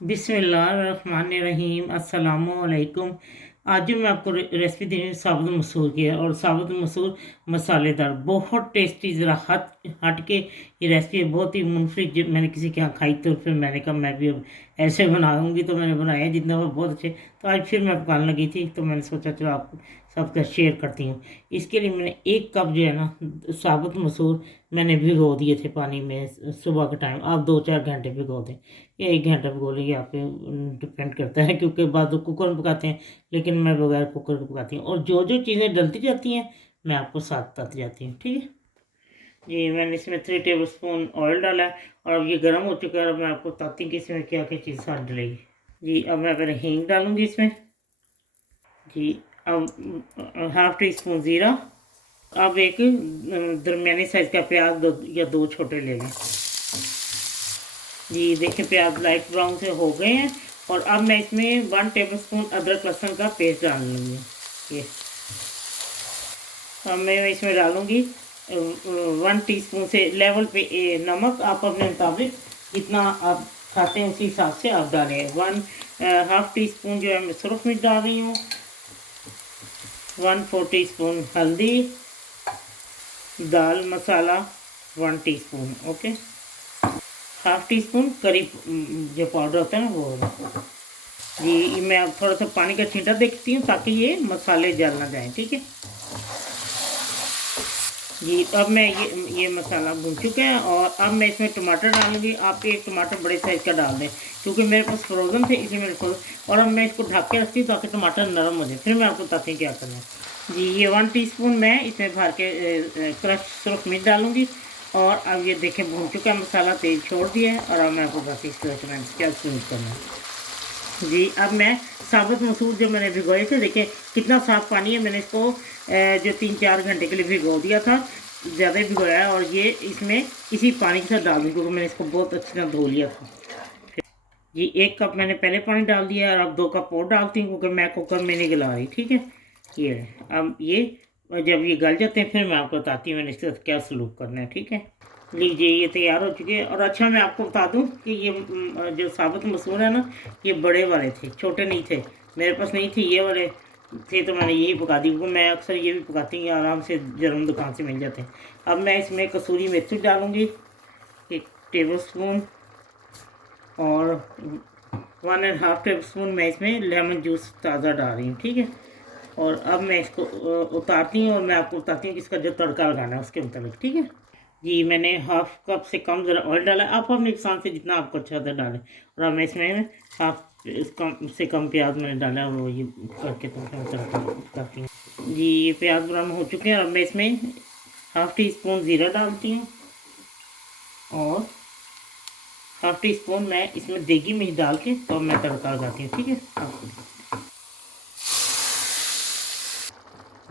बिस्मिल्लाहिर्रहमानिर्रहीम अस्सलामुअलैकुम। आज जो मैं आपको रेसिपी दे रही हूँ साबुत मसूर की है। और साबुत मसूर मसालेदार बहुत टेस्टी, ज़रा हट के ये रेसिपी है, बहुत ही मुनफरिद। जब मैंने किसी के यहाँ खाई तो फिर मैंने कहा मैं भी अब ऐसे बनाऊंगी, तो मैंने बनाया जितने वो बहुत अच्छे। तो आज फिर मैं पकाने लगी थी तो मैंने सोचा चलो आपको सबका शेयर करती हूँ। इसके लिए मैंने 1 कप जो है ना साबुत मसूर मैंने भिगो दिए थे पानी में सुबह के टाइम। आप 2-4 घंटे भिगो दें या 1 घंटा भिगो लेंगे, आप पे डिपेंड करता है, क्योंकि बाद तो कुकर में पकाते हैं, लेकिन मैं बगैर कुकर के पकाती हूँ। और जो जो चीज़ें डलती जाती हैं मैं आपको साथ बताती जाती हूँ, ठीक है जी। मैंने इसमें 3 टेबल स्पून ऑयल डाला है और अब ये गर्म हो चुका है। अब मैं आपको बताती हूँ कि इसमें क्या क्या चीज़ साथ डलेगी जी। अब मैं पहले हींग डालूंगी इसमें जी। अब ½ टी स्पून ज़ीरा। अब एक दरमियानी साइज़ का प्याज या दो छोटे ले लें जी। देखिए प्याज लाइट ब्राउन से हो गए हैं। और अब मैं इसमें 1 टेबल स्पून अदरक लहसुन का पेस्ट डाल लूँगी ये। अब मैं इसमें डालूँगी 1 टीस्पून से लेवल पे नमक। आप अपने मुताबिक जितना आप खाते हैं उसी हिसाब से आप डालें। ½ टी स्पून जो है मैं सुरख मिर्च डाल रही हूँ। 1/4 टीस्पून हल्दी। दाल मसाला 1 टीस्पून, ओके। ½ टीस्पून करी जो पाउडर होता है ना वो जी। मैं अब थोड़ा सा पानी का छींटा देखती हूँ ताकि ये मसाले जल ना जाए, ठीक है जी। अब मैं ये मसाला भून चुका है और अब मैं इसमें टमाटर डालूंगी। आप एक टमाटर बड़े साइज़ का डाल दें, क्योंकि मेरे पास फ्रोज़न थे इसलिए मेरे फ्रोज़न। और अब मैं इसको ढक के रखती हूँ ताकि टमाटर नरम हो जाए, फिर मैं आपको बताती हूँ क्या करना है जी। ये 1 टीस्पून मैं इसमें भर के क्रश सुरख मिर्च डालूंगी। और अब ये देखें भून चुका है मसाला, तेल छोड़ दिया है। और अब मैं आपको बताती हूँ इसके मैंने क्या यूज़ करना है जी। अब मैं साबुत मसूर जो मैंने भिगोए थे, देखिए कितना साफ़ पानी है। मैंने इसको जो 3-4 घंटे के लिए भिगो दिया था, ज़्यादा भिगोया है। और ये इसमें इसी पानी के साथ डाल दूँ क्योंकि मैंने इसको बहुत अच्छी तरह धो लिया था जी। 1 कप मैंने पहले पानी डाल दिया और अब 2 कप और डालती हूँ क्योंकि मैं कुकर में नहीं गला रही, ठीक है ये। अब ये जब ये गल जाते हैं फिर मैं आपको बताती हूँ मैंने इसके साथ क्या सलूक करना है, ठीक है। लीजिए ये तैयार हो चुके हैं। और अच्छा मैं आपको बता दूं कि ये जो साबुत मसूर है ना, ये बड़े वाले थे, छोटे नहीं थे। मेरे पास नहीं थे ये वाले, थे तो मैंने यही पका दी क्योंकि मैं अक्सर ये भी पकाती हूँ, आराम से जर्मन दुकान से मिल जाते हैं। अब मैं इसमें कसूरी मेथी डालूँगी 1 टेबल स्पून। और 1.5 टेबल स्पून मैं इसमें लेमन जूस ताज़ा डाल रही हूँ, ठीक है। और अब मैं इसको उतारती हूँ और मैं आपको बताती हूँ कि इसका जो तड़का लगाना है उसके मुताबिक, ठीक है जी। मैंने ½ कप से कम ज़रा ऑयल डाला। आप अपने पसंद से जितना आपको अच्छा होता है डालें। और अब मैं इसमें कम से कम प्याज मैंने डाला, वो ये करके तो मैं तड़का करती हूँ जी। ये प्याज ब्राउन हो चुके हैं और मैं इसमें ½ टीस्पून ज़ीरा डालती हूँ। और ½ टीस्पून मैं इसमें देगी मिर्च डाल के तो मैं तड़का लगाती हूँ, ठीक है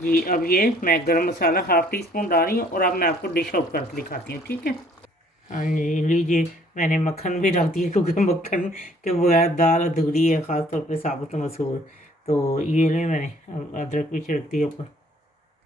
जी। अब ये मैं गरम मसाला ½ टीस्पून डाल रही हूँ और अब मैं आपको डिश आउट करके दिखाती हूँ, ठीक है। हाँ जी लीजिए, मैंने मक्खन भी डाल दिया क्योंकि मक्खन के बगैर दाल अधूरी है, ख़ासतौर पे साबुत मसूर। तो ये ले मैंने अदरक भी छिड़क दिया ऊपर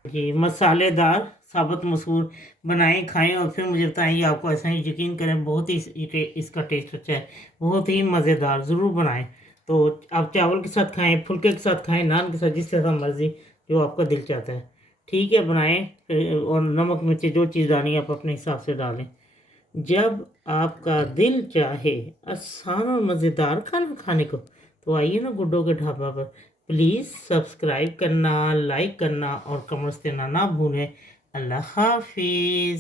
जी। मसालेदार साबुत मसूर बनाएं, खाएं और फिर मुझे बताएं ये आपको ऐसा ही यकीन करें बहुत ही इसका टेस्ट अच्छा है, बहुत ही मज़ेदार। ज़रूर बनाएं। तो आप चावल के साथ खाएं, फुल्के के साथ खाएं, नान के साथ, जिस तरह मर्ज़ी जो आपका दिल चाहता है, ठीक है बनाएं। और नमक मिर्ची जो चीज़ डालनी है आप अपने हिसाब से डालें। जब आपका दिल चाहे आसान और मज़ेदार खाना खाने को, तो आइए ना गुड्डो के ढाबा पर। प्लीज़ सब्सक्राइब करना, लाइक करना और कमेंट्स देना ना भूलें। अल्लाह हाफिज़।